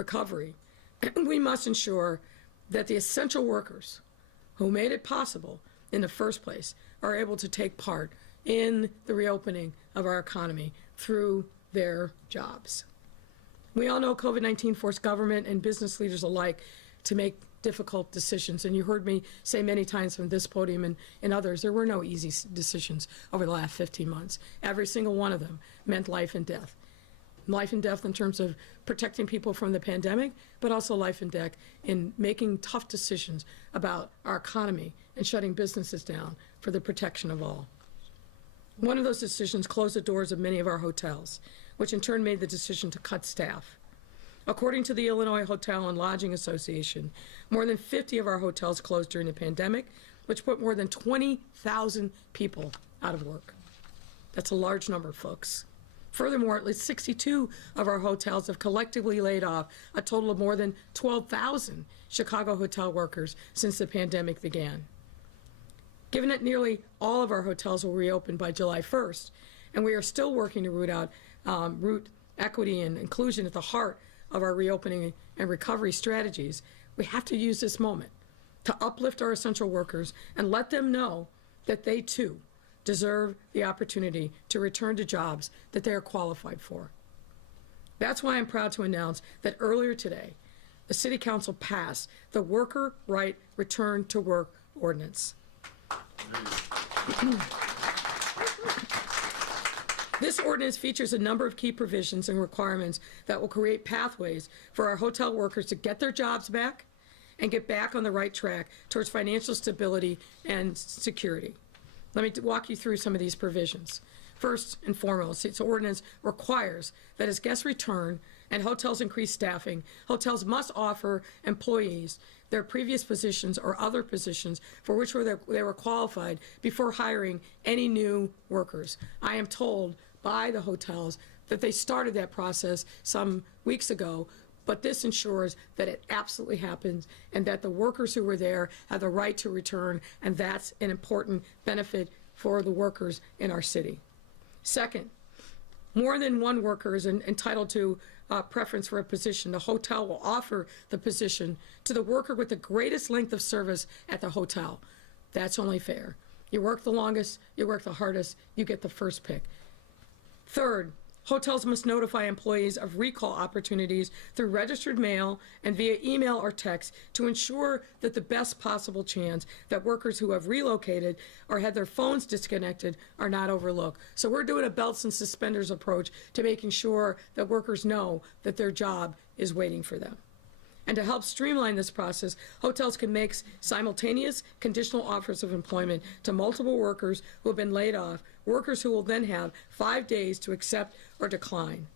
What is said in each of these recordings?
recovery, we must ensure that the essential workers who made it possible in the first place are able to take part in the reopening of our economy through their jobs. We all know COVID-19 forced government and business leaders alike to make difficult decisions, and you heard me say many times from this podium and others, there were no easy decisions over the last 15 months. Every single one of them meant life and death. Life and death in terms of protecting people from the pandemic, but also life and death in making tough decisions about our economy and shutting businesses down for the protection of all. One of those decisions closed the doors of many of our hotels, which in turn made the decision to cut staff. According to the Illinois Hotel and Lodging Association, more than 50 of our hotels closed during the pandemic, which put more than 20,000 people out of work. That's a large number, folks. Furthermore, at least 62 of our hotels have collectively laid off a total of more than 12,000 Chicago hotel workers since the pandemic began. Given that nearly all of our hotels will reopen by July 1st, and we are still working to root equity and inclusion at the heart of our reopening and recovery strategies, we have to use this moment to uplift our essential workers and let them know that they too deserve the opportunity to return to jobs that they are qualified for. That's why I'm proud to announce that earlier today, the City Council passed the Worker Right Return to Work Ordinance. This ordinance features a number of key provisions and requirements that will create pathways for our hotel workers to get their jobs back and get back on the right track towards financial stability and security. Let me walk you through some of these provisions. First and foremost, its ordinance requires that as guests return and hotels increase staffing, hotels must offer employees their previous positions or other positions for which they were qualified before hiring any new workers. I am told by the hotels that they started that process some weeks ago, but this ensures that it absolutely happens and that the workers who were there have the right to return, and that's an important benefit for the workers in our city. Second, more than one worker is entitled to preference for a position. The hotel will offer the position to the worker with the greatest length of service at the hotel. That's only fair. You work the longest, you work the hardest, you get the first pick. Third, hotels must notify employees of recall opportunities through registered mail and via email or text to ensure that the best possible chance that workers who have relocated or had their phones disconnected are not overlooked. So we're doing a belts and suspenders approach to making sure that workers know that their job is waiting for them. And to help streamline this process, hotels can make simultaneous conditional offers of employment to multiple workers who have been laid off, workers who will then have 5 days to accept or decline.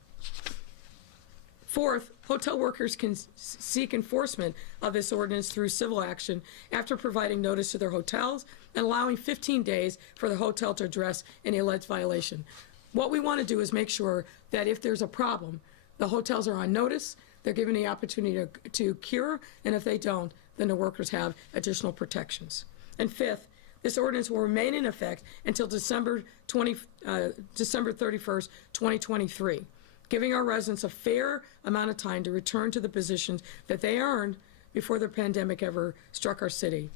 Fourth, hotel workers can seek enforcement of this ordinance through civil action after providing notice to their hotels and allowing 15 days for the hotel to address any alleged violation. What we want to do is make sure that if there's a problem, the hotels are on notice, they're given the opportunity to cure, and if they don't, then the workers have additional protections. And fifth, this ordinance will remain in effect until December 31st, 2023, giving our residents a fair amount of time to return to the positions that they earned before the pandemic ever struck our city.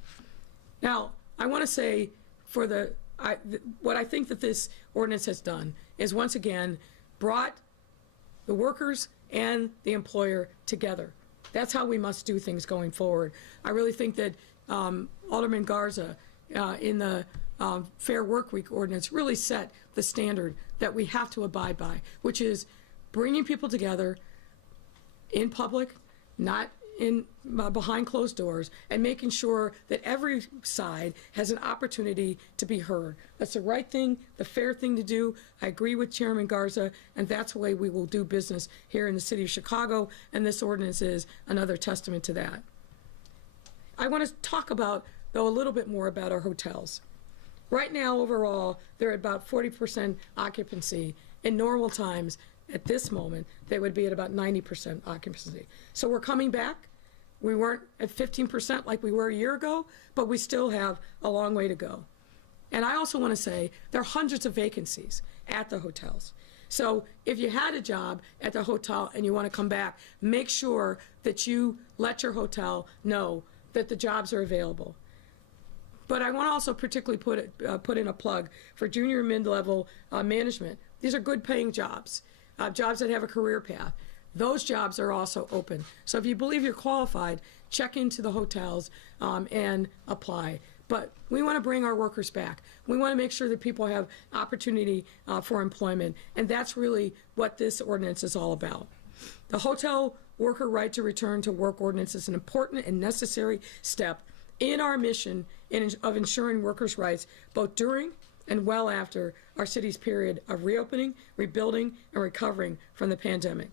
Now, I want to say what I think that this ordinance has done is once again brought the workers and the employer together. That's how we must do things going forward. I really think that Alderman Garza in the Fair Work Week ordinance really set the standard that we have to abide by, which is bringing people together in public, not behind closed doors, and making sure that every side has an opportunity to be heard. That's the right thing, the fair thing to do. I agree with Chairman Garza, and that's the way we will do business here in the city of Chicago, and this ordinance is another testament to that. I want to talk about, though, a little bit more about our hotels. Right now, overall, they're at about 40% occupancy. In normal times, at this moment, they would be at about 90% occupancy. So we're coming back. We weren't at 15% like we were a year ago, but we still have a long way to go. And I also want to say there are hundreds of vacancies at the hotels. So if you had a job at the hotel and you want to come back, make sure that you let your hotel know that the jobs are available. But I want to also particularly put in a plug for junior and mid-level management. These are good paying jobs, jobs that have a career path. Those jobs are also open. So if you believe you're qualified, check into the hotels and apply. But we want to bring our workers back. We want to make sure that people have opportunity for employment. And that's really what this ordinance is all about. The Hotel Worker Right to Return to Work ordinance is an important and necessary step in our mission of ensuring workers' rights both during and well after our city's period of reopening, rebuilding, and recovering from the pandemic.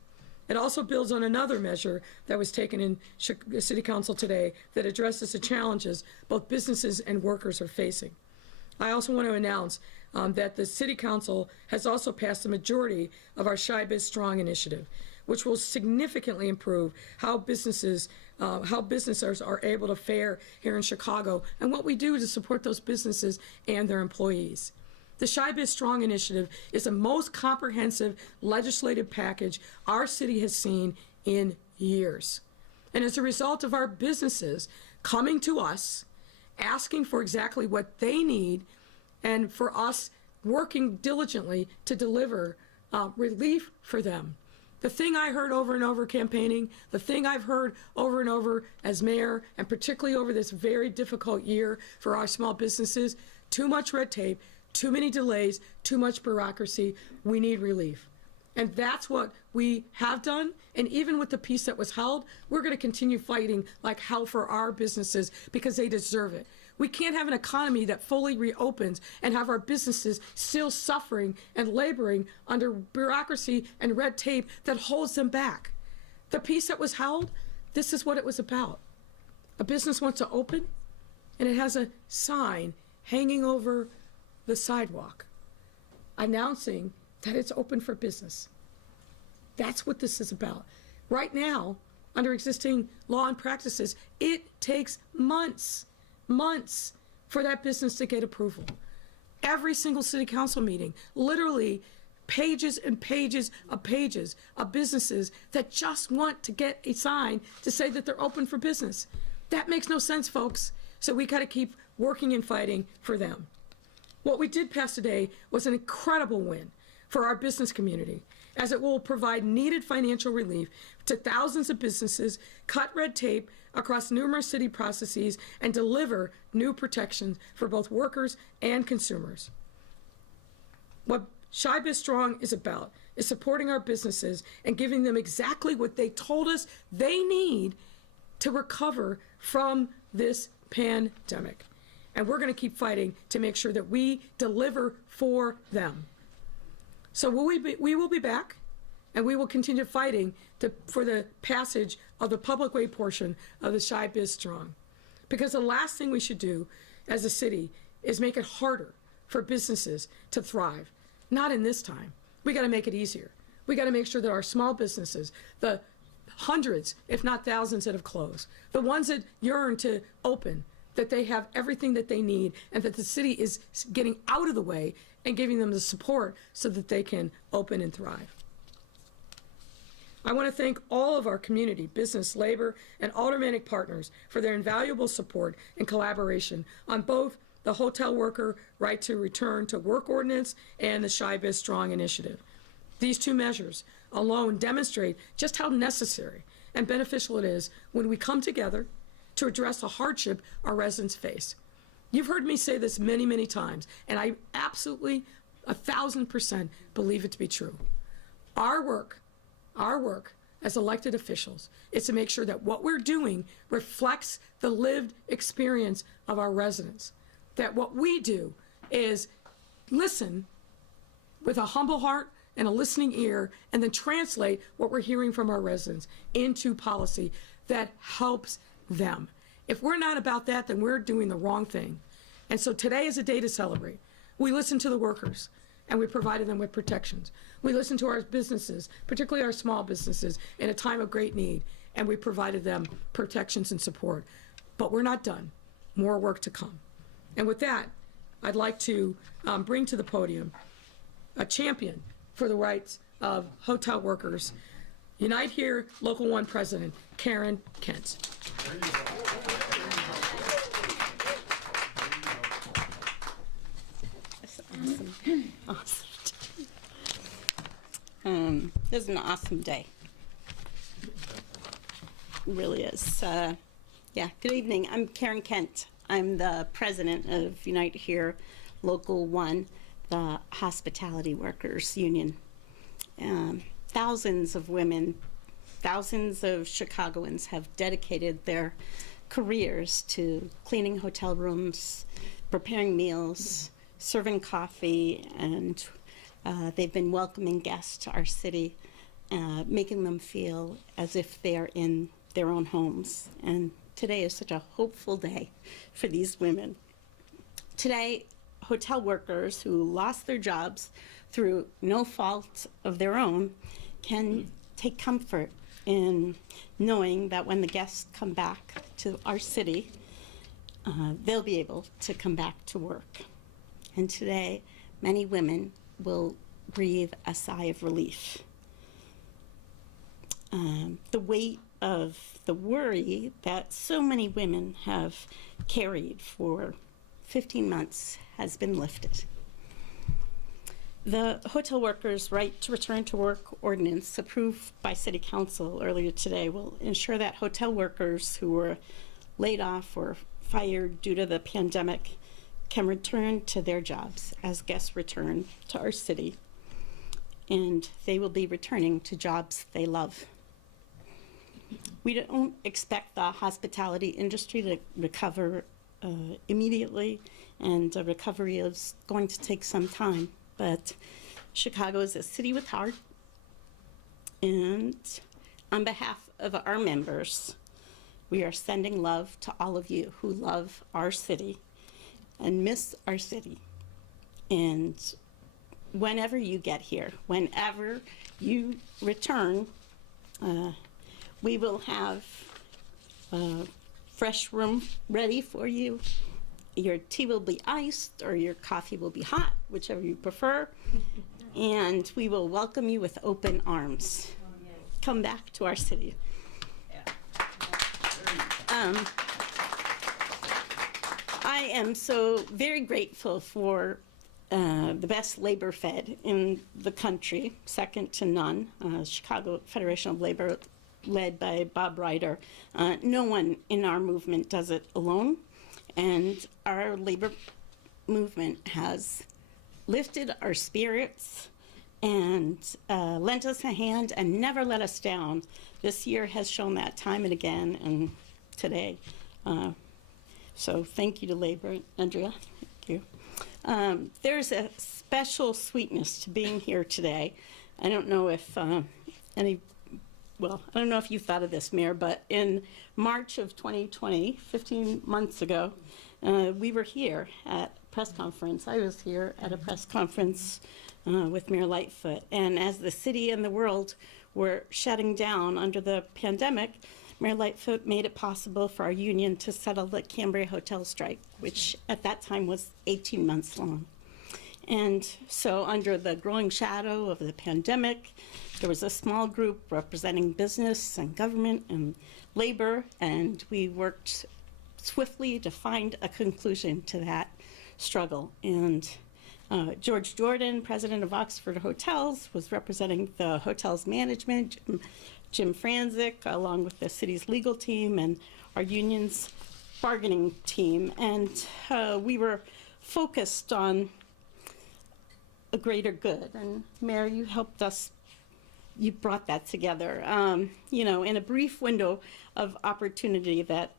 It also builds on another measure that was taken in City Council today that addresses the challenges both businesses and workers are facing. I also want to announce that the City Council has also passed the majority of our Shy Biz Strong initiative, which will significantly improve how businesses are able to fare here in Chicago and what we do to support those businesses and their employees. The Shy Biz Strong initiative is the most comprehensive legislative package our city has seen in years. And as a result of our businesses coming to us, asking for exactly what they need, and for us working diligently to deliver relief for them. The thing I heard over and over campaigning, the thing I've heard over and over as mayor, and particularly over this very difficult year for our small businesses, too much red tape, too many delays, too much bureaucracy. We need relief. And that's what we have done. And even with the peace that was held, we're going to continue fighting like hell for our businesses because they deserve it. We can't have an economy that fully reopens and have our businesses still suffering and laboring under bureaucracy and red tape that holds them back. The peace that was held, this is what it was about. A business wants to open, and it has a sign hanging over the sidewalk announcing that it's open for business. That's what this is about. Right now, under existing law and practices, it takes months for that business to get approval. Every single city council meeting, literally pages and pages of businesses that just want to get a sign to say that they're open for business. That makes no sense, folks. So we got to keep working and fighting for them. What we did pass today was an incredible win for our business community, as it will provide needed financial relief to thousands of businesses, cut red tape across numerous city processes, and deliver new protections for both workers and consumers. What Shy Biz Strong is about is supporting our businesses and giving them exactly what they told us they need to recover from this pandemic. And we're going to keep fighting to make sure that we deliver for them. So we will be back, and we will continue fighting for the passage of the public way portion of the Shy Biz Strong. Because the last thing we should do as a city is make it harder for businesses to thrive. Not in this time. We got to make it easier. We got to make sure that our small businesses, the hundreds, if not thousands that have closed, the ones that yearn to open, that they have everything that they need, and that the city is getting out of the way and giving them the support so that they can open and thrive. I want to thank all of our community, business, labor, and aldermanic partners for their invaluable support and collaboration on both the Hotel Worker Right to Return to Work ordinance and the Shy Biz Strong initiative. These two measures alone demonstrate just how necessary and beneficial it is when we come together to address the hardship our residents face. You've heard me say this many, many times, and I absolutely 1,000% believe it to be true. Our work as elected officials is to make sure that what we're doing reflects the lived experience of our residents. That what we do is listen with a humble heart and a listening ear, and then translate what we're hearing from our residents into policy that helps them. If we're not about that, then we're doing the wrong thing. And so today is a day to celebrate. We listen to the workers, and we provided them with protections. We listened to our businesses, particularly our small businesses, in a time of great need, and we provided them protections and support. But we're not done. More work to come. And with that, I'd like to bring to the podium a champion for the rights of hotel workers. Unite Here, Local 1 President, Karen Kent. Awesome. This is an awesome day. It really is. Yeah, good evening. I'm Karen Kent. I'm the president of Unite Here, Local 1, the Hospitality Workers Union. Thousands of women, thousands of Chicagoans have dedicated their careers to cleaning hotel rooms, preparing meals, serving coffee, and they've been welcoming guests to our city, making them feel as if they are in their own homes. And today is such a hopeful day for these women. Today, hotel workers who lost their jobs through no fault of their own can take comfort in knowing that when the guests come back to our city, they'll be able to come back to work. And today, many women will breathe a sigh of relief. The weight of the worry that so many women have carried for 15 months has been lifted. The Hotel Workers' Right to Return to Work ordinance approved by City Council earlier today will ensure that hotel workers who were laid off or fired due to the pandemic can return to their jobs as guests return to our city, and they will be returning to jobs they love. We don't expect the hospitality industry to recover immediately, and the recovery is going to take some time, but Chicago is a city with heart, and on behalf of our members, we are sending love to all of you who love our city and miss our city. And whenever you get here, whenever you return, we will have a fresh room ready for you. Your tea will be iced or your coffee will be hot, whichever you prefer. And we will welcome you with open arms. Come back to our city. I am so very grateful for the best labor fed in the country, second to none, Chicago Federation of Labor, led by Bob Ryder. No one in our movement does it alone, and our labor movement has lifted our spirits and lent us a hand and never let us down. This year has shown that time and again, and today. So thank you to Labor. Andrea, thank you. There's a special sweetness to being here today. I don't know if I don't know if you thought of this, Mayor, but in March of 2020, 15 months ago, we were here at a press conference. I was here at a press conference with Mayor Lightfoot. And as the city and the world were shutting down under the pandemic, Mayor Lightfoot made it possible for our union to settle the Cambria Hotel strike, which at that time was 18 months long. And so under the growing shadow of the pandemic, there was a small group representing business and government and labor, and we worked swiftly to find a conclusion to that struggle. And George Jordan, president of Oxford Hotels, was representing the hotel's management, Jim Franzik, along with the city's legal team and our union's bargaining team. And we were focused on a greater good. And Mayor, you helped us, you brought that together, in a brief window of opportunity that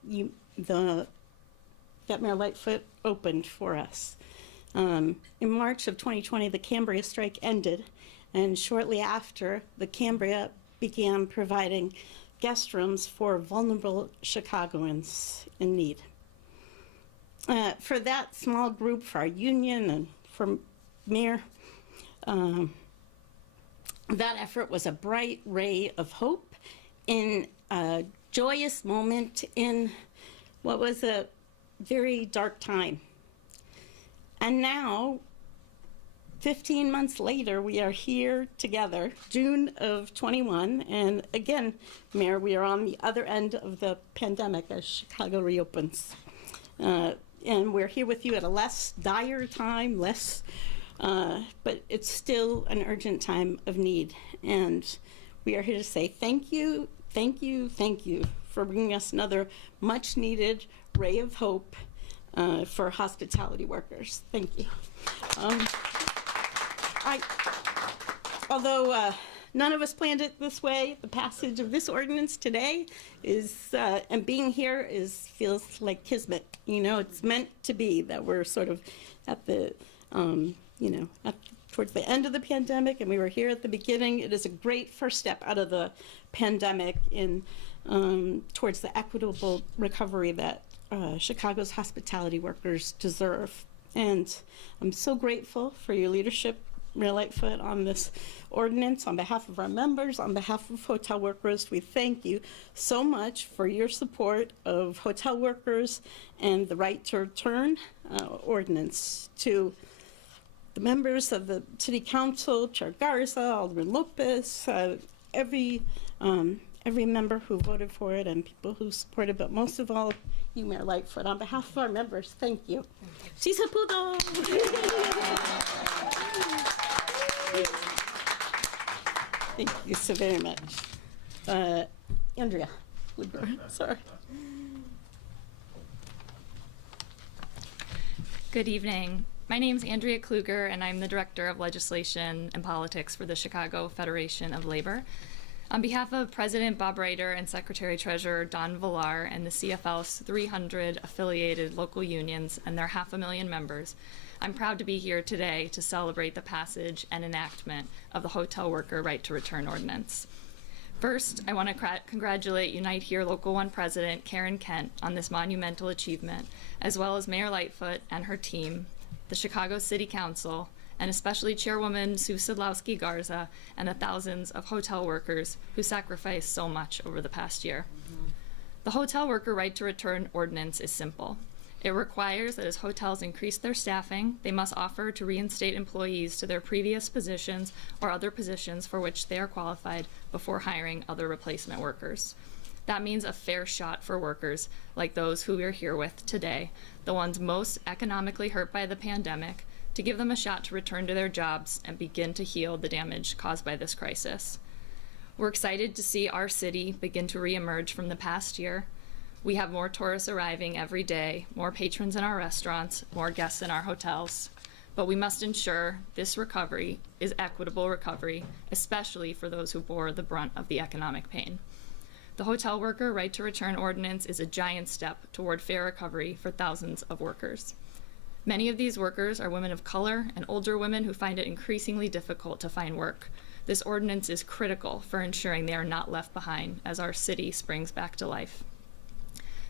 that Mayor Lightfoot opened for us. In March of 2020, the Cambria strike ended, and shortly after, the Cambria began providing guest rooms for vulnerable Chicagoans in need. For that small group, for our union and for Mayor, that effort was a bright ray of hope in a joyous moment in what was a very dark time. And now 15 months later, we are here together, June of 21, and again, Mayor, we are on the other end of the pandemic as Chicago reopens. And we're here with you at a less dire time, but it's still an urgent time of need. And we are here to say thank you, thank you, thank you for bringing us another much needed ray of hope for hospitality workers. Thank you. Although none of us planned it this way, the passage of this ordinance today and being here feels like kismet. You know, it's meant to be that we're sort of at the, towards the end of the pandemic, and we were here at the beginning. It is a great first step out of the pandemic towards the equitable recovery that Chicago's hospitality workers deserve. And I'm so grateful for your leadership, Mayor Lightfoot, on this ordinance. On behalf of our members, on behalf of hotel workers, we thank you so much for your support of hotel workers and the right to return ordinance. To the members of the City Council, Chair Garza, Alderman Lopez, every member who voted for it and people who supported, but most of all, you, Mayor Lightfoot. On behalf of our members, thank you. Sí se pudo. Thank you so very much. Andrea, sorry. Good evening. My name is Andrea Kluger, and I'm the Director of Legislation and Politics for the Chicago Federation of Labor. On behalf of President Bob Reiter and Secretary Treasurer Don Villar and the CFL's 300 affiliated local unions and their 500,000 members, I'm proud to be here today to celebrate the passage and enactment of the Hotel Worker Right to Return Ordinance. First, I want to congratulate Unite Here Local 1 President Karen Kent on this monumental achievement, as well as Mayor Lightfoot and her team, the Chicago City Council, and especially Chairwoman Sue Sidlowski Garza and the thousands of hotel workers who sacrificed so much over the past year. The Hotel Worker Right to Return Ordinance is simple. It requires that as hotels increase their staffing, they must offer to reinstate employees to their previous positions or other positions for which they are qualified before hiring other replacement workers. That means a fair shot for workers like those who we're here with today, the ones most economically hurt by the pandemic, to give them a shot to return to their jobs and begin to heal the damage caused by this crisis. We're excited to see our city begin to reemerge from the past year. We have more tourists arriving every day, more patrons in our restaurants, more guests in our hotels. But we must ensure this recovery is equitable recovery, especially for those who bore the brunt of the economic pain. The Hotel Worker Right to Return Ordinance is a giant step toward fair recovery for thousands of workers. Many of these workers are women of color and older women who find it increasingly difficult to find work. This ordinance is critical for ensuring they are not left behind as our city springs back to life.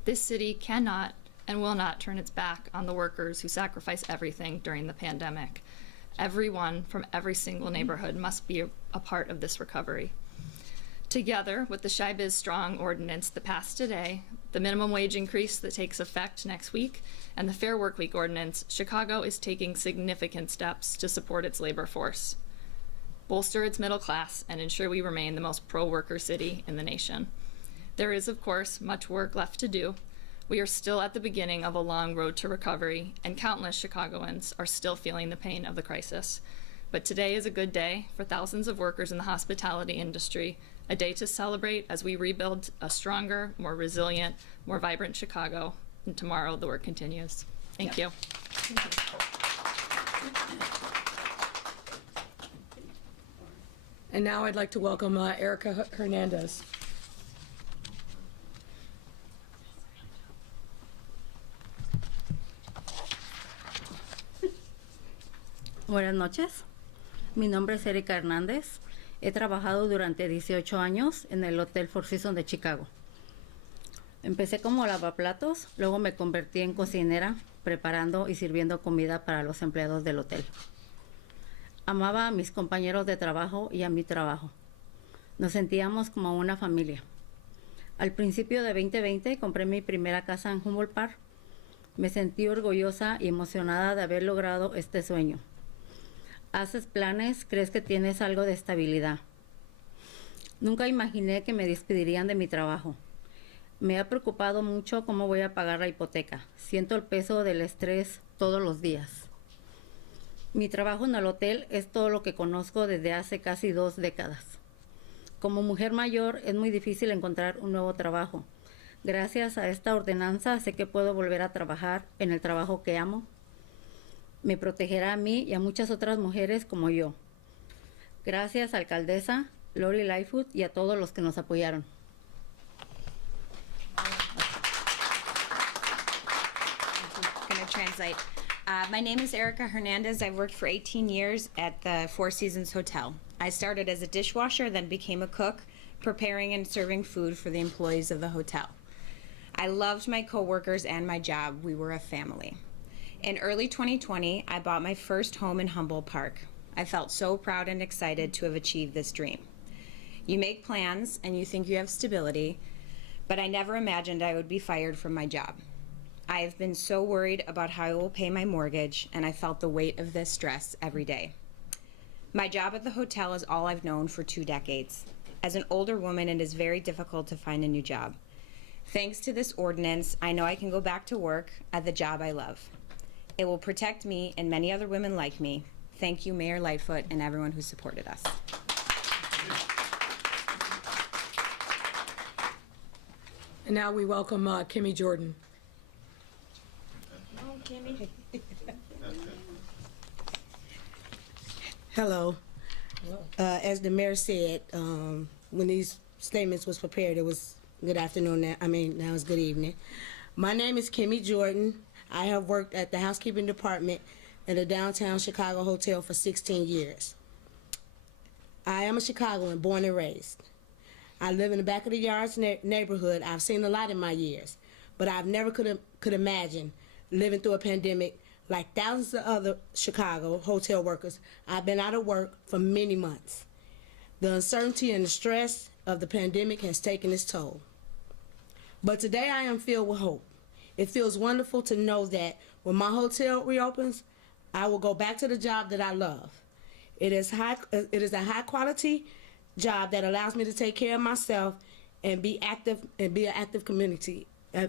This city cannot and will not turn its back on the workers who sacrifice everything during the pandemic. Everyone from every single neighborhood must be a part of this recovery. Together with the ShyBiz Strong ordinance that passed today, the minimum wage increase that takes effect next week, and the Fair Workweek ordinance, Chicago is taking significant steps to support its labor force, bolster its middle class, and ensure we remain the most pro-worker city in the nation. There is, of course, much work left to do. We are still at the beginning of a long road to recovery, and countless Chicagoans are still feeling the pain of the crisis. But today is a good day for thousands of workers in the hospitality industry, a day to celebrate as we rebuild a stronger, more resilient, more vibrant Chicago. And tomorrow the work continues. Thank you. And now I'd like to welcome Erica Hernandez. Buenas noches, mi nombre es Erika Hernández. He trabajado durante 18 años en el Hotel Four Seasons de Chicago. Empecé como lavaplatos, luego me convertí en cocinera, preparando y sirviendo comida para los empleados del hotel. Amaba a mis compañeros de trabajo y a mi trabajo. Nos sentíamos como una familia. Al principio de 2020 compré mi primera casa en Humboldt Park. Me sentí orgullosa y emocionada de haber logrado este sueño. Haces planes, crees que tienes algo de estabilidad. Nunca imaginé que me despedirían de mi trabajo. Me ha preocupado mucho cómo voy a pagar la hipoteca. Siento el peso del estrés todos los días. Mi trabajo en el hotel es todo lo que conozco desde hace casi 2 décadas. Como mujer mayor es muy difícil encontrar un nuevo trabajo. Gracias a esta ordenanza sé que puedo volver a trabajar en el trabajo que amo. Me protegerá a mí y a muchas otras mujeres como yo. Gracias, alcaldesa Lori Lightfoot, y a todos los que nos apoyaron. Going to translate. My name is Erica Hernandez. I've worked for 18 years at the Four Seasons Hotel. I started as a dishwasher, then became a cook, preparing and serving food for the employees of the hotel. I loved my coworkers and my job. We were a family. In early 2020, I bought my first home in Humboldt Park. I felt so proud and excited to have achieved this dream. You make plans and you think you have stability, but I never imagined I would be fired from my job. I have been so worried about how I will pay my mortgage, and I felt the weight of this stress every day. My job at the hotel is all I've known for 2 decades. As an older woman, it is very difficult to find a new job. Thanks to this ordinance, I know I can go back to work at the job I love. It will protect me and many other women like me. Thank you, Mayor Lightfoot, and everyone who supported us. And now we welcome Kimmy Jordan. Hello. As the mayor said, when these statements was prepared, it was good afternoon. Now it's good evening. My name is Kimmy Jordan. I have worked at the housekeeping department at the downtown Chicago hotel for 16 years. I am a Chicagoan, born and raised. I live in the back of the yards neighborhood. I've seen a lot in my years, but I've never could imagine living through a pandemic like thousands of other Chicago hotel workers. I've been out of work for many months. The uncertainty and the stress of the pandemic has taken its toll. But today I am filled with hope. It feels wonderful to know that when my hotel reopens, I will go back to the job that I love. It is a high quality job that allows me to take care of myself and be active and be an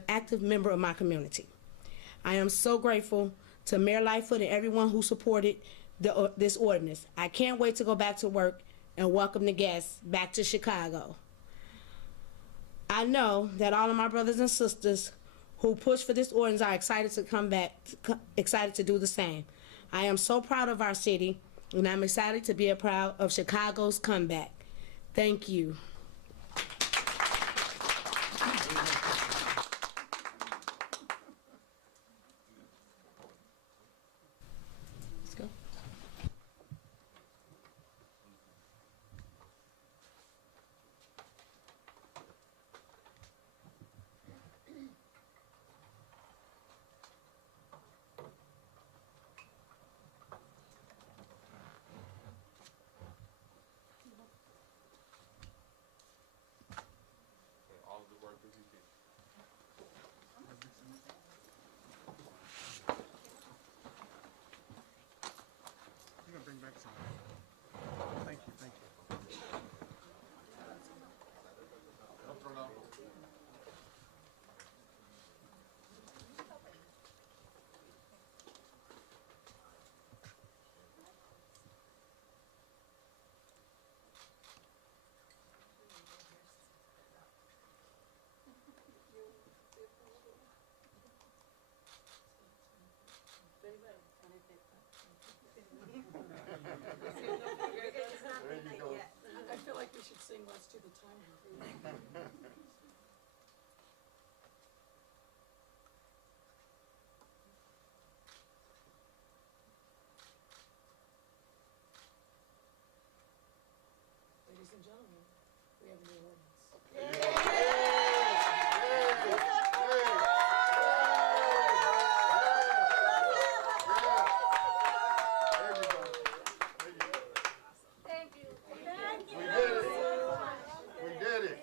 active member of my community. I am so grateful to Mayor Lightfoot and everyone who supported this ordinance. I can't wait to go back to work and welcome the guests back to Chicago. I know that all of my brothers and sisters who pushed for this ordinance are excited to come back, excited to do the same. I am so proud of our city, and I'm excited to be a proud of Chicago's comeback. Thank you. Let's go. You're gonna bring back some. Thank you, thank you. I feel like we should sing Let's Do the Time. Ladies and gentlemen, we have a new ordinance. We did it.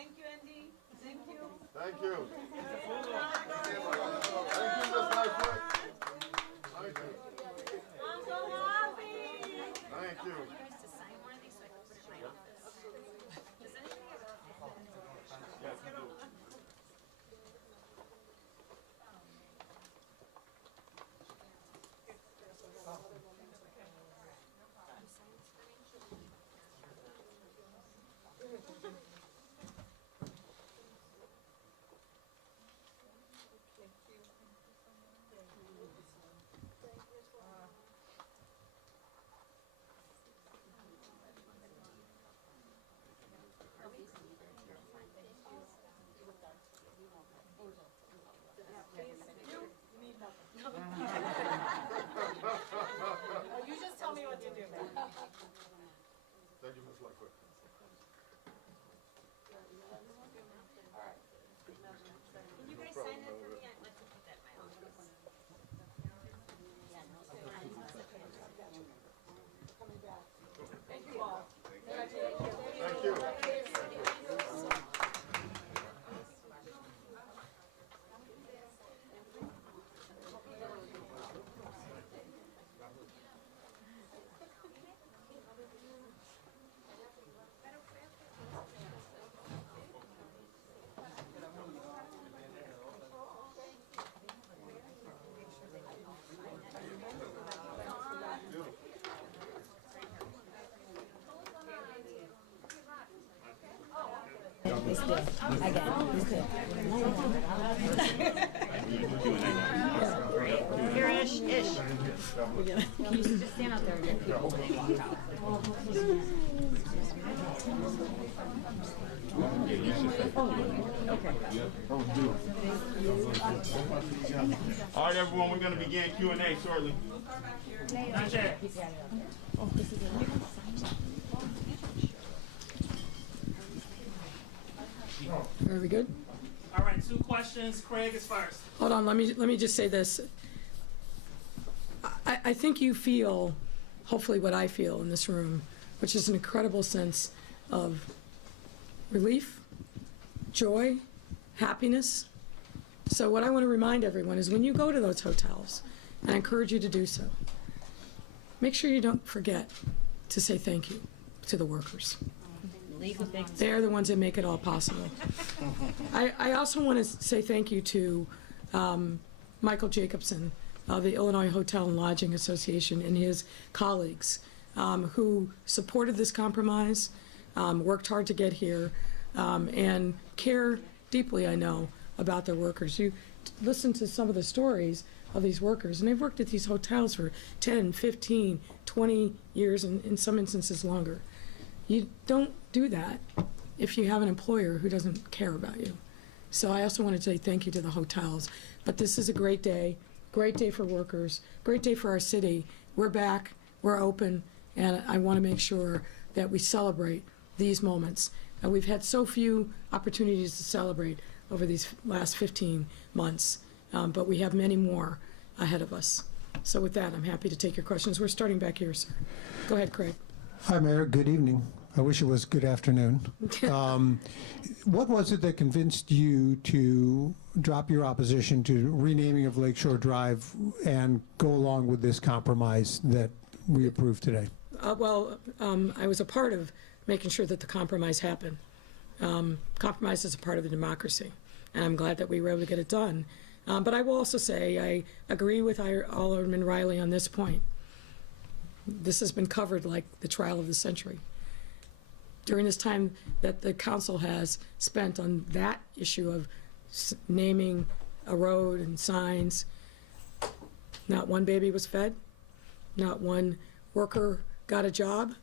Thank you, Andy. Thank you. Thank you. Thank you, Ms. Lightfoot. Thank you. I'm so happy. Thank you. You just tell me what to do. Thank you, Ms. Lightfoot. You guys sign that for me? I'd like to put that in my office. Thank you. All right, everyone, we're going to begin Q&A shortly. Not yet. Are we good? All right, 2 questions. Craig is first. Hold on, let me just say this. I think you feel, hopefully what I feel in this room, which is an incredible sense of relief, joy, happiness. So what I want to remind everyone is when you go to those hotels, and I encourage you to do so, make sure you don't forget to say thank you to the workers. They're the ones that make it all possible. I also want to say thank you to Michael Jacobson of the Illinois Hotel and Lodging Association and his colleagues who supported this compromise, worked hard to get here, and care deeply, I know, about their workers. You listen to some of the stories of these workers, and they've worked at these hotels for 10, 15, 20 years, and in some instances longer. You don't do that if you have an employer who doesn't care about you. So I also want to say thank you to the hotels. But this is a great day for workers, great day for our city. We're back, we're open, and I want to make sure that we celebrate these moments. We've had so few opportunities to celebrate over these last 15 months, but we have many more ahead of us. So with that, I'm happy to take your questions. We're starting back here, sir. Go ahead, Craig. Hi, Mayor. Good evening. I wish it was good afternoon. What was it that convinced you to drop your opposition to renaming of Lakeshore Drive and go along with this compromise that we approved today? I was a part of making sure that the compromise happened. Compromise is a part of the democracy, and I'm glad that we were able to get it done. But I will also say I agree with Alderman Riley on this point. This has been covered like the trial of the century. During this time that the council has spent on that issue of naming a road and signs, not one baby was fed, not one worker got a job.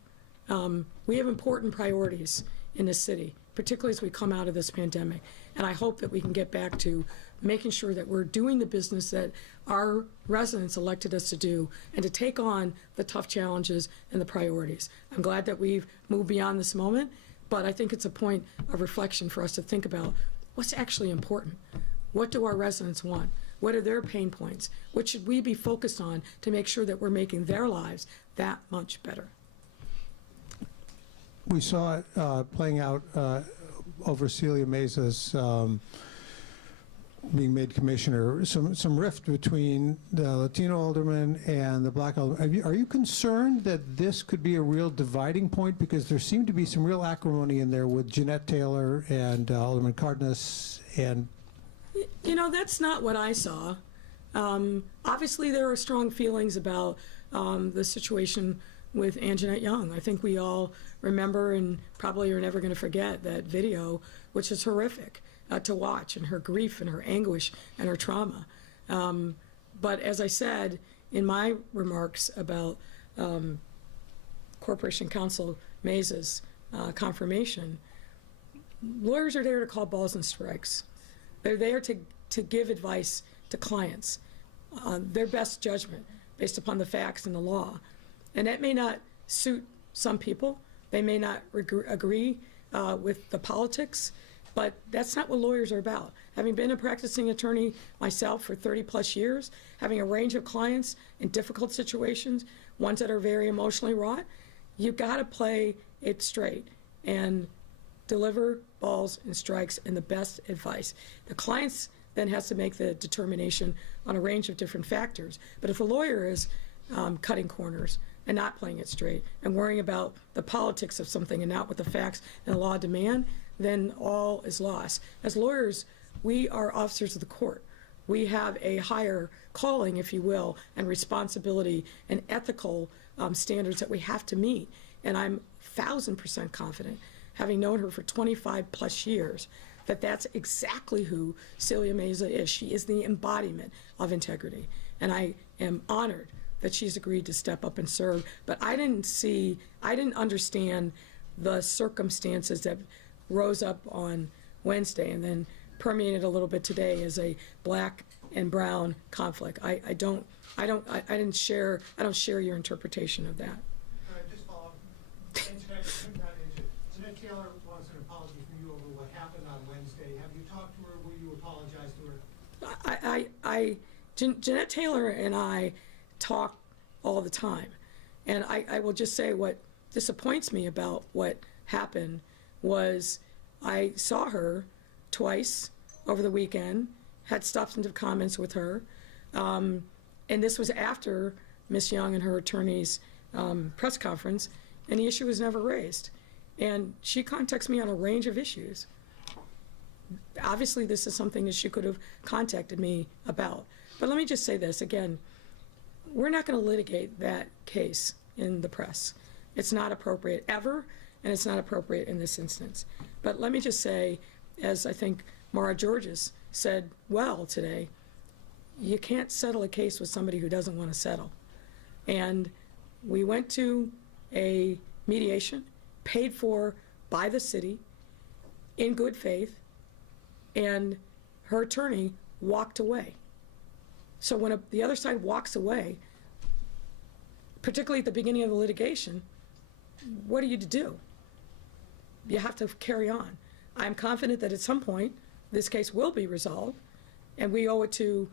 We have important priorities in this city, particularly as we come out of this pandemic. And I hope that we can get back to making sure that we're doing the business that our residents elected us to do and to take on the tough challenges and the priorities. I'm glad that we've moved beyond this moment, but I think it's a point of reflection for us to think about what's actually important. What do our residents want? What are their pain points? What should we be focused on to make sure that we're making their lives that much better? We saw it playing out over Celia Mesa's being made commissioner, some rift between the Latino alderman and the black alderman. Are you concerned that this could be a real dividing point? Because there seemed to be some real acrimony in there with Jeanette Taylor and Alderman Cardenas. And You know, that's not what I saw. Obviously, there are strong feelings about the situation with Anjanette Young. I think we all remember and probably are never going to forget that video, which is horrific to watch, and her grief and her anguish and her trauma. But as I said in my remarks about Corporation Counsel Mesa's confirmation, lawyers are there to call balls and strikes. They're there to give advice to clients, their best judgment based upon the facts and the law. And that may not suit some people. They may not agree with the politics, but that's not what lawyers are about. Having been a practicing attorney myself for 30 plus years, having a range of clients in difficult situations, ones that are very emotionally wrought, you gotta play it straight and deliver balls and strikes and the best advice. The clients then has to make the determination on a range of different factors. But if a lawyer is cutting corners and not playing it straight and worrying about the politics of something and not what the facts and the law demand, then all is lost. As lawyers, we are officers of the court. We have a higher calling, if you will, and responsibility and ethical standards that we have to meet. And I'm 1,000% confident, having known her for 25 plus years, that that's exactly who Celia Mesa is. She is the embodiment of integrity. And I am honored that she's agreed to step up and serve. But I didn't understand the circumstances that rose up on Wednesday and then permeated a little bit today as a black and brown conflict. I don't share your interpretation of that. just follow up. Jeanette Taylor wants an apology from you over what happened on Wednesday. Have you talked to her? Will you apologize to her? Jeanette Taylor and I talk all the time. And I will just say what disappoints me about what happened was I saw her twice over the weekend, had substantive comments with her, and this was after Ms. Young and her attorney's press conference, and the issue was never raised. And she contacts me on a range of issues. Obviously, this is something that she could have contacted me about. But let me just say this again. We're not going to litigate that case in the press. It's not appropriate ever, and it's not appropriate in this instance. But let me just say, as I think Mara Georges said well today, you can't settle a case with somebody who doesn't want to settle. And we went to a mediation paid for by the city in good faith, and her attorney walked away. So when the other side walks away, particularly at the beginning of the litigation, what are you to do? You have to carry on. I'm confident that at some point this case will be resolved, and we owe it to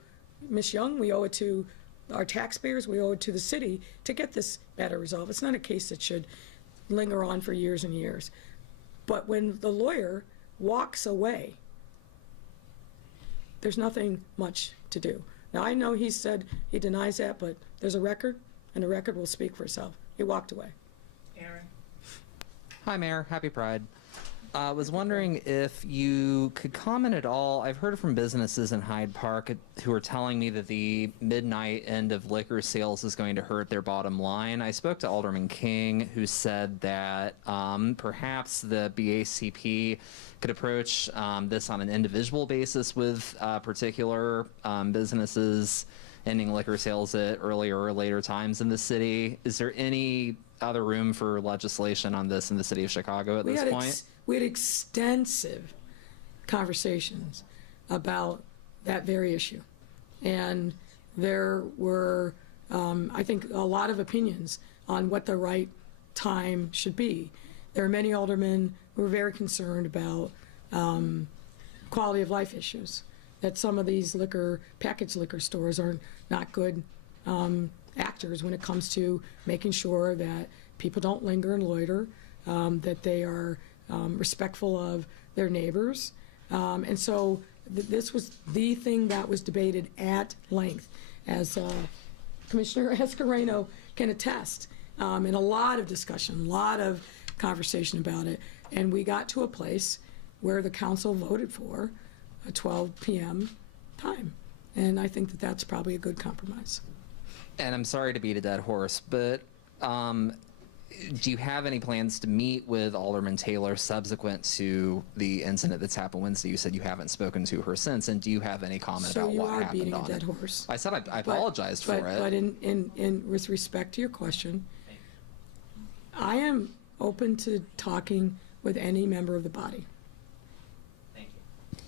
Ms. Young, we owe it to our taxpayers, we owe it to the city to get this matter resolved. It's not a case that should linger on for years and years. But when the lawyer walks away, there's nothing much to do. Now, I know he said he denies that, but there's a record, and the record will speak for itself. He walked away. Aaron. Hi, Mayor. Happy Pride. I was wondering if you could comment at all. I've heard from businesses in Hyde Park who are telling me that the midnight end of liquor sales is going to hurt their bottom line. I spoke to Alderman King, who said that perhaps the BACP could approach this on an individual basis with particular businesses ending liquor sales at earlier or later times in the city. Is there any other room for legislation on this in the city of Chicago at this point? We had extensive conversations about that very issue. And there were, I think, a lot of opinions on what the right time should be. There are many aldermen who are very concerned about quality of life issues, that some of these packaged liquor stores are not good actors when it comes to making sure that people don't linger and loiter, that they are respectful of their neighbors. And so this was the thing that was debated at length, as Commissioner Escareno can attest, in a lot of discussion, a lot of conversation about it. And we got to a place where the council voted for a 12 p.m. time. And I think that that's probably a good compromise. And I'm sorry to beat a dead horse, but do you have any plans to meet with Alderman Taylor subsequent to the incident that's happened Wednesday? You said you haven't spoken to her since, and do you have any comment So about you what are happened beating a on dead it? horse. I said I apologized for it. But in with respect to your question, I am open to talking with any member of the body. Thank you.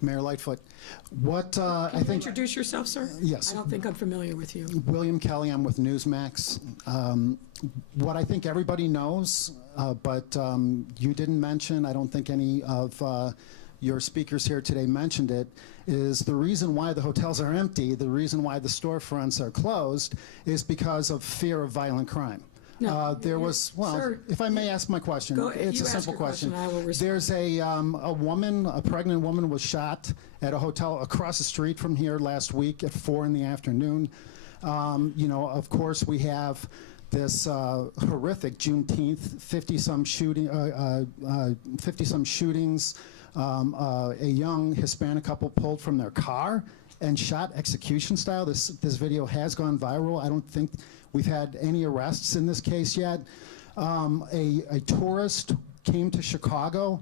Mayor Lightfoot, what I Can you think, introduce yourself, sir? Yes. I don't think I'm familiar with you. William Kelly, I'm with Newsmax. What I think everybody knows, but you didn't mention, I don't think any of your speakers here today mentioned it, is the reason why the hotels are empty, the reason why the storefronts are closed, is because of fear of violent crime. No, There was, well, sir, if I may ask my question, Go- it's you a ask simple your question, question. I will respond. There's a woman, a pregnant woman was shot at a hotel across the street from here last week at 4 in the afternoon. You know, of course, we have this horrific Juneteenth, 50-some shootings. A young Hispanic couple pulled from their car and shot execution style. This video has gone viral. I don't think we've had any arrests in this case yet. A tourist came to Chicago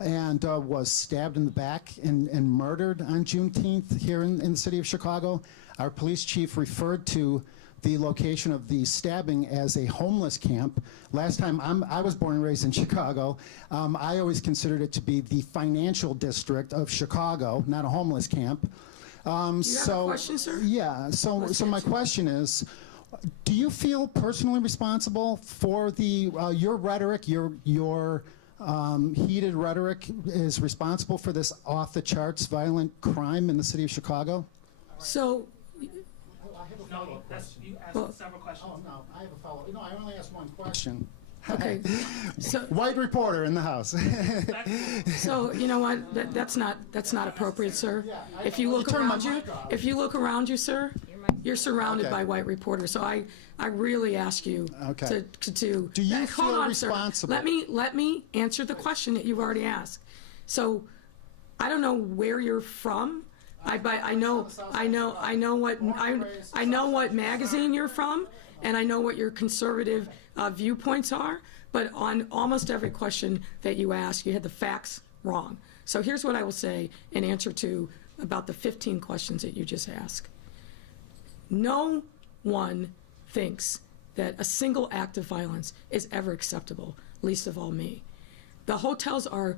and was stabbed in the back and murdered on Juneteenth here in the city of Chicago. Our police chief referred to the location of the stabbing as a homeless camp. Last time, I was born and raised in Chicago. I always considered it to be the financial district of Chicago, not a homeless camp. Do you have a question, sir? Yeah, so my question is, do you feel personally responsible for the your rhetoric, your heated rhetoric is responsible for this off-the-charts violent crime in the city of Chicago? So, No, that's, you asked Well- several questions. Oh, no, I have a follow-up. No, I only asked one question. okay, so, White reporter in the house. so you know what? That's not appropriate, sir. If you look turn my around you, mic off. if you look around you, sir, you're surrounded Okay. by white reporters. So I really ask you Okay. to Do you hold feel on, sir. responsible? Let me answer the question that you've already asked. So I don't know where you're from. I know what magazine you're from, and I know what your conservative viewpoints are. But on almost every question that you ask, you had the facts wrong. So here's what I will say in answer to about the 15 questions that you just asked. No one thinks that a single act of violence is ever acceptable, least of all me. The hotels are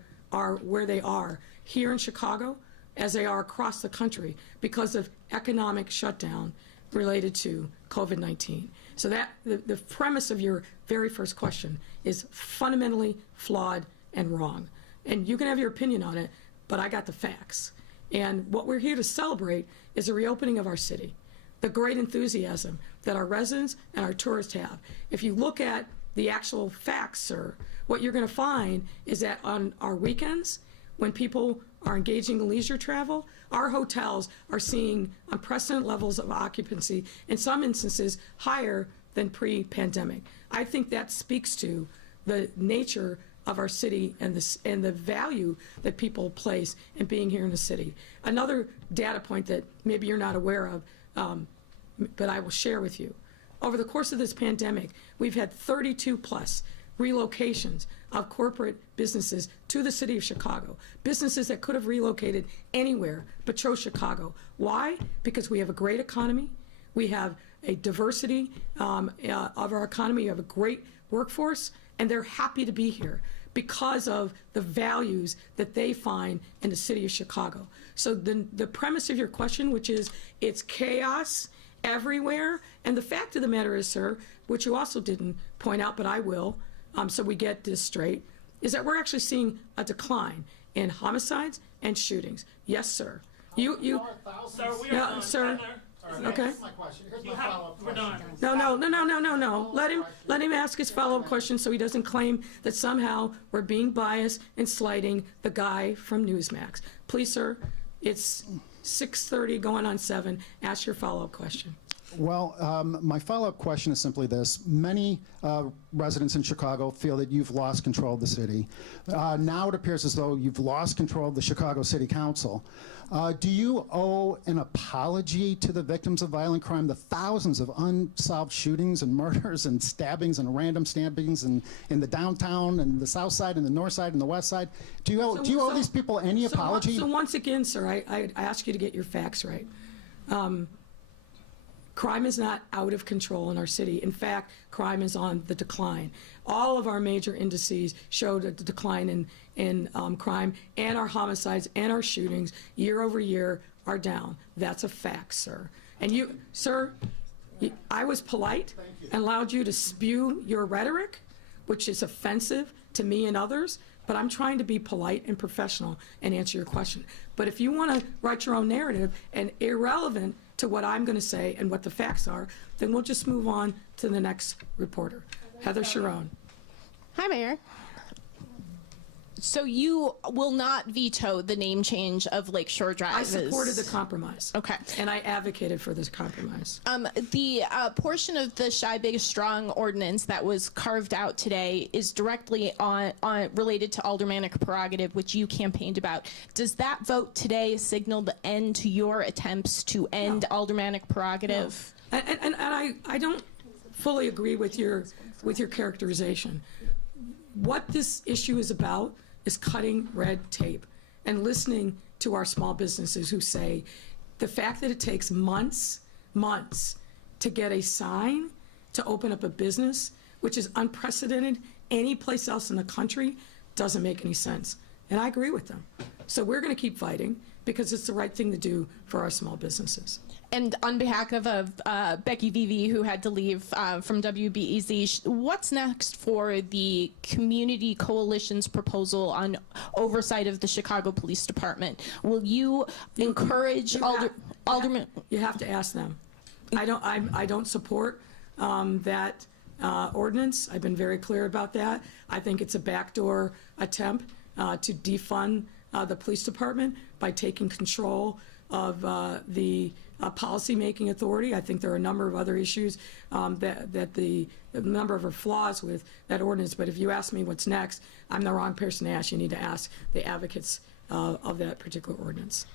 where they are here in Chicago, as they are across the country because of economic shutdown related to COVID-19. So that the premise of your very first question is fundamentally flawed and wrong. And you can have your opinion on it, but I got the facts. And what we're here to celebrate is the reopening of our city, the great enthusiasm that our residents and our tourists have. If you look at the actual facts, sir, what you're going to find is that on our weekends, when people are engaging in leisure travel, our hotels are seeing unprecedented levels of occupancy, in some instances higher than pre-pandemic. I think that speaks to the nature of our city and the value that people place in being here in the city. Another data point that maybe you're not aware of, but I will share with you. Over the course of this pandemic, we've had 32 plus relocations of corporate businesses to the city of Chicago. Businesses that could have relocated anywhere but chose Chicago. Why? Because we have a great economy. We have a diversity of our economy. We have a great workforce, and they're happy to be here because of the values that they find in the city of Chicago. So the premise of your question, which is it's chaos everywhere, and the fact of the matter is, sir, which you also didn't point out, but I will, so we get this straight, is that we're actually seeing a decline in homicides and shootings. Yes, sir. Sir, we are No, done. sir. Heather, Okay? Here's my question. Here's my follow-up We're question. done. No. Let him ask his follow-up question so he doesn't claim that somehow we're being biased and slighting the guy from Newsmax. Please, sir, it's 6:30 going on 7. Ask your follow-up question. Well, my follow-up question is simply this. Many residents in Chicago feel that you've lost control of the city. Now it appears as though you've lost control of the Chicago City Council. Do you owe an apology to the victims of violent crime, the thousands of unsolved shootings and murders and stabbings and random stabbings in the downtown and the south side and the north side and the west side? Do you owe these people any apology? So once again, sir, I ask you to get your facts right. Crime is not out of control in our city. In fact, crime is on the decline. All of our major indices showed a decline in crime, and our homicides and our shootings year over year are down. That's a fact, sir. And you, sir, I was polite and allowed you to spew your rhetoric, which is offensive to me and others, but I'm trying to be polite and professional and answer your question. But if you want to write your own narrative and irrelevant to what I'm going to say and what the facts are, then we'll just move on to the next reporter. Heather Sharon. Hi, Mayor. So you will not veto the name change of Lakeshore Drive? I supported the compromise. Okay. And I advocated for this compromise. The portion of the Shy Big Strong ordinance that was carved out today is directly on related to aldermanic prerogative, which you campaigned about. Does that vote today signal the end to your attempts to end aldermanic prerogative? No. And I don't fully agree with your characterization. What this issue is about is cutting red tape and listening to our small businesses who say the fact that it takes months to get a sign to open up a business, which is unprecedented any place else in the country, doesn't make any sense. And I agree with them. So we're going to keep fighting because it's the right thing to do for our small businesses. And on behalf of Becky Vivi, who had to leave from WBEZ, what's next for the Community Coalition's proposal on oversight of the Chicago Police Department? Will you encourage aldermen? You have to ask them. I don't support that ordinance. I've been very clear about that. I think it's a backdoor attempt to defund the police department by taking control of the policy-making authority. I think there are a number of other issues that the number of flaws with that ordinance. But if you ask me what's next, I'm the wrong person to ask. You need to ask the advocates of that particular ordinance.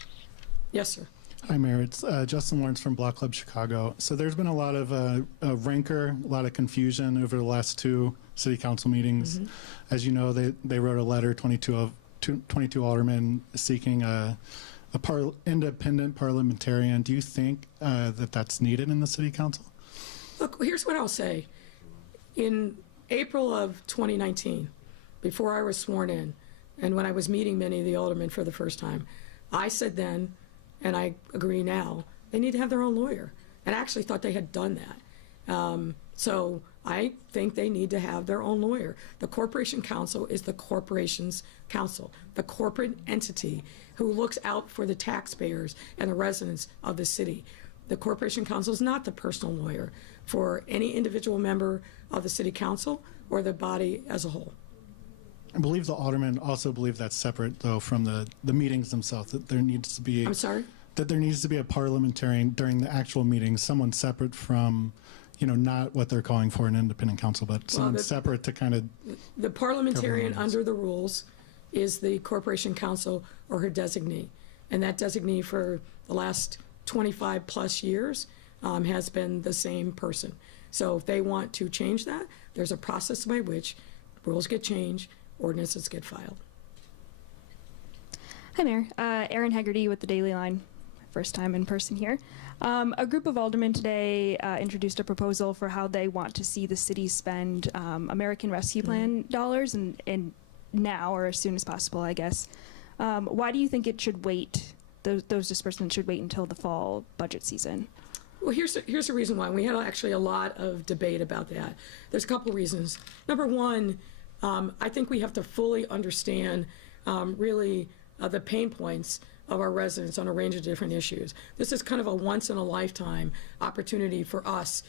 Yes, sir. Hi, Mayor. It's Justin Lawrence from Block Club Chicago. So there's been a lot of rancor, a lot of confusion over the last 2 city council meetings. Mm-hmm. As you know, they wrote a letter, 22 aldermen seeking a independent parliamentarian. Do you think that that's needed in the city council? Look, here's what I'll say. In April of 2019, before I was sworn in, and when I was meeting many of the aldermen for the first time, I said then, and I agree now, they need to have their own lawyer. And I actually thought they had done that. So I think they need to have their own lawyer. The Corporation Council is the corporation's council, the corporate entity who looks out for the taxpayers and the residents of the city. The Corporation Council is not the personal lawyer for any individual member of the city council or the body as a whole. I believe the aldermen also believe that's separate, though, from the meetings themselves, that there needs to be... I'm sorry? That there needs to be a parliamentarian during the actual meetings, someone separate from, not what they're calling for an independent council, but someone separate to kind of... The parliamentarian under the rules is the Corporation Council or her designee. And that designee for the last 25 plus years has been the same person. So if they want to change that, there's a process by which rules get changed, ordinances get filed. Hi, Mayor. Erin Hegarty with the Daily Line. First time in person here. A group of aldermen today introduced a proposal for how they want to see the city spend American Rescue Plan dollars and now or as soon as possible, I guess. Why do you think it should wait, those disbursements should wait until the fall budget season? Well, here's the reason why. We had actually a lot of debate about that. There's a couple of reasons. Number one, I think we have to fully understand really the pain points of our residents on a range of different issues. This is kind of a once-in-a-lifetime opportunity for us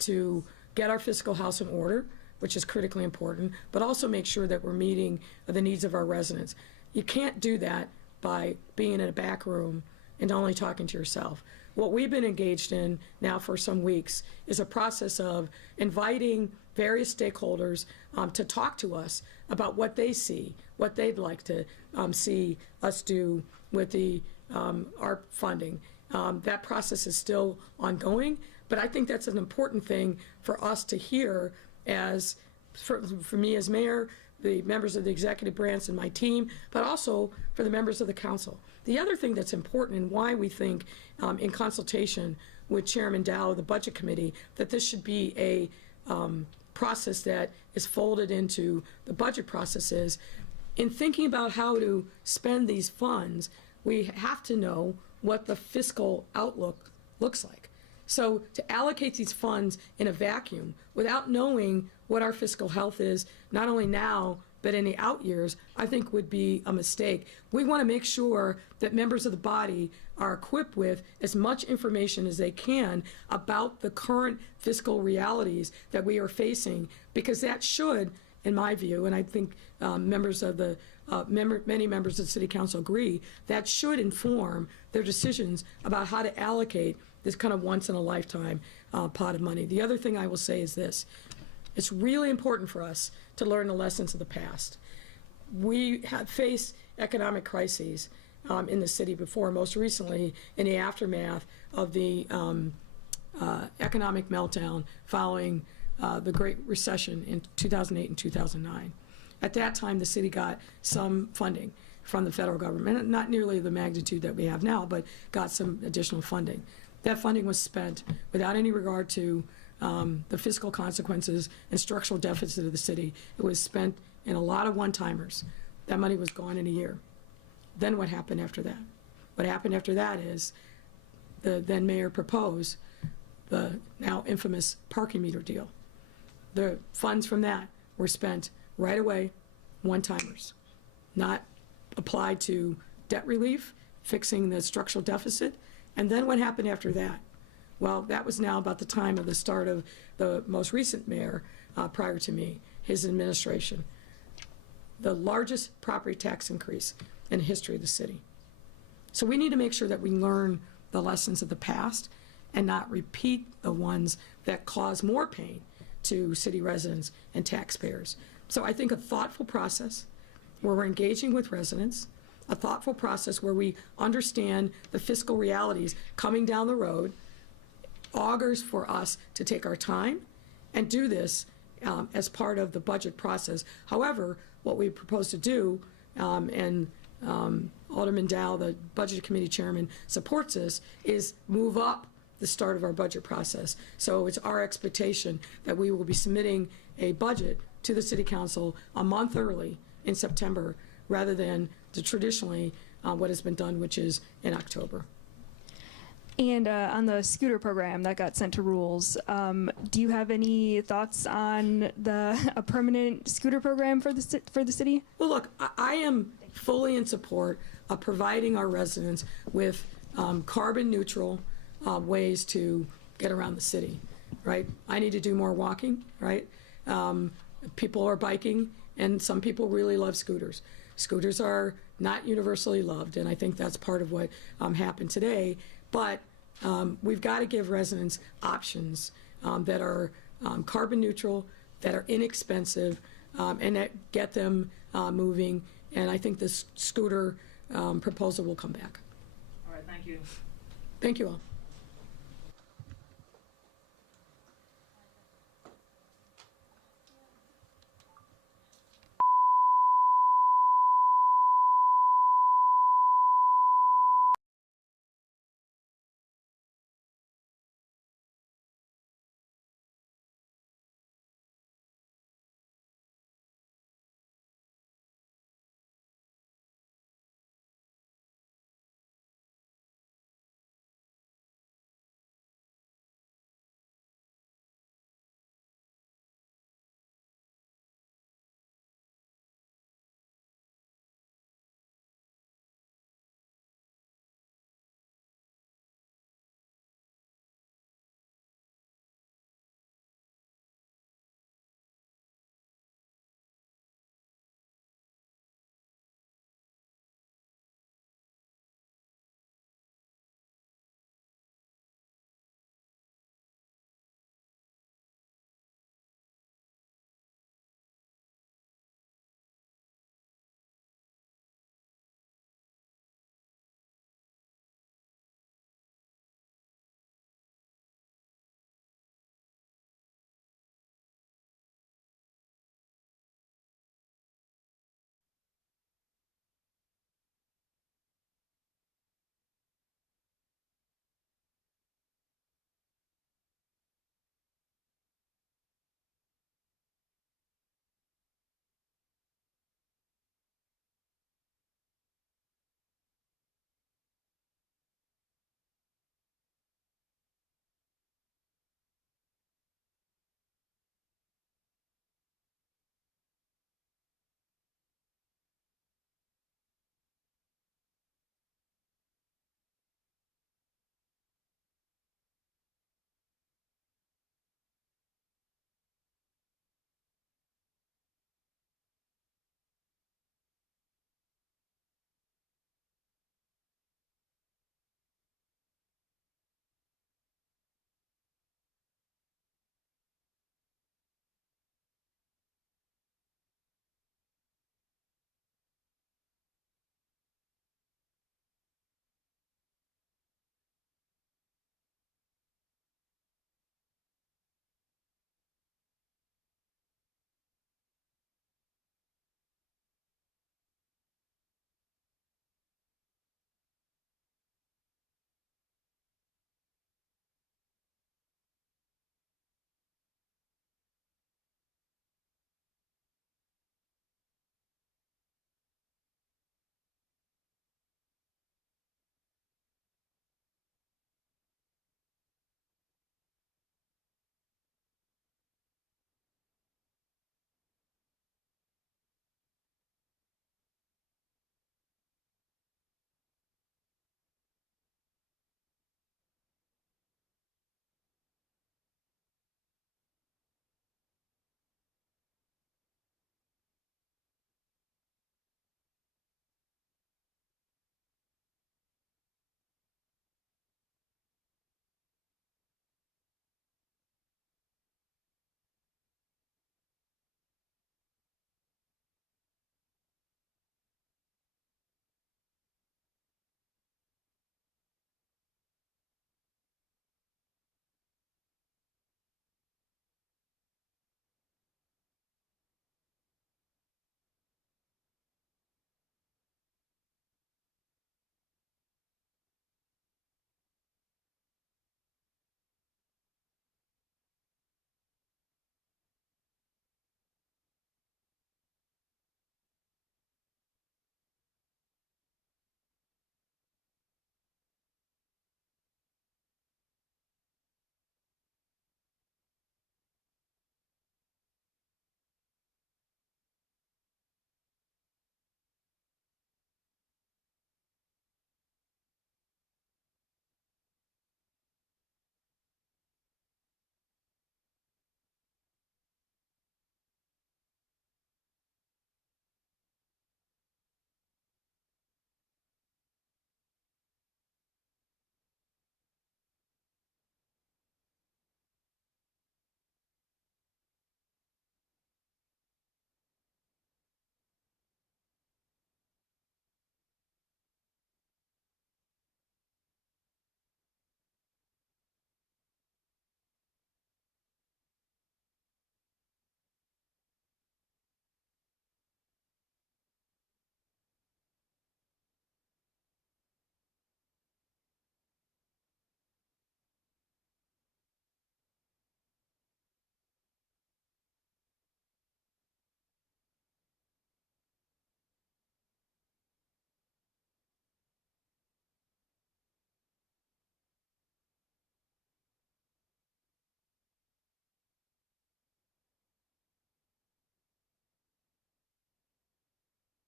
to get our fiscal house in order, which is critically important, but also make sure that we're meeting the needs of our residents. You can't do that by being in a back room and only talking to yourself. What we've been engaged in now for some weeks is a process of inviting various stakeholders to talk to us about what they see, what they'd like to see us do with the our funding. That process is still ongoing, but I think that's an important thing for us to hear as, for me as mayor, the members of the executive branch and my team, but also for the members of the council. The other thing that's important and why we think in consultation with Chairman Dow of the Budget Committee that this should be a process that is folded into the budget process is in thinking about how to spend these funds, we have to know what the fiscal outlook looks like. So to allocate these funds in a vacuum without knowing what our fiscal health is, not only now, but in the out years, I think would be a mistake. We want to make sure that members of the body are equipped with as much information as they can about the current fiscal realities that we are facing, because that should, in my view, and I think members of the many members of the City Council agree, that should inform their decisions about how to allocate this kind of once-in-a-lifetime pot of money. The other thing I will say is this. It's really important for us to learn the lessons of the past. We have faced economic crises in the city before, most recently in the aftermath of the economic meltdown following the Great Recession in 2008 and 2009. At that time, the city got some funding from the federal government, not nearly the magnitude that we have now, but got some additional funding. That funding was spent without any regard to the fiscal consequences and structural deficit of the city. It was spent in a lot of one-timers. That money was gone in a year. Then what happened after that? What happened after that is the then mayor proposed the now infamous parking meter deal. The funds from that were spent right away, one-timers, not applied to debt relief, fixing the structural deficit. And then what happened after that? Well, that was now about the time of the start of the most recent mayor prior to me, his administration. The largest property tax increase in the history of the city. So we need to make sure that we learn the lessons of the past and not repeat the ones that cause more pain to city residents and taxpayers. So I think a thoughtful process where we're engaging with residents, a thoughtful process where we understand the fiscal realities coming down the road, augurs for us to take our time and do this as part of the budget process. However, what we propose to do, and Alderman Dow, the Budget Committee Chairman, supports this, is move up the start of our budget process. So it's our expectation that we will be submitting a budget to the City Council a month early in September, rather than traditionally what has been done, which is in October. And on the scooter program that got sent to rules, do you have any thoughts on a permanent scooter program for the city? Well, look, I am fully in support of providing our residents with carbon neutral ways to get around the city, right? I need to do more walking, right? People are biking, and some people really love scooters. Scooters are not universally loved, and I think that's part of what happened today. But we've got to give residents options that are carbon neutral, that are inexpensive, and that get them moving. And I think this scooter proposal will come back. All right, thank you. Thank you all.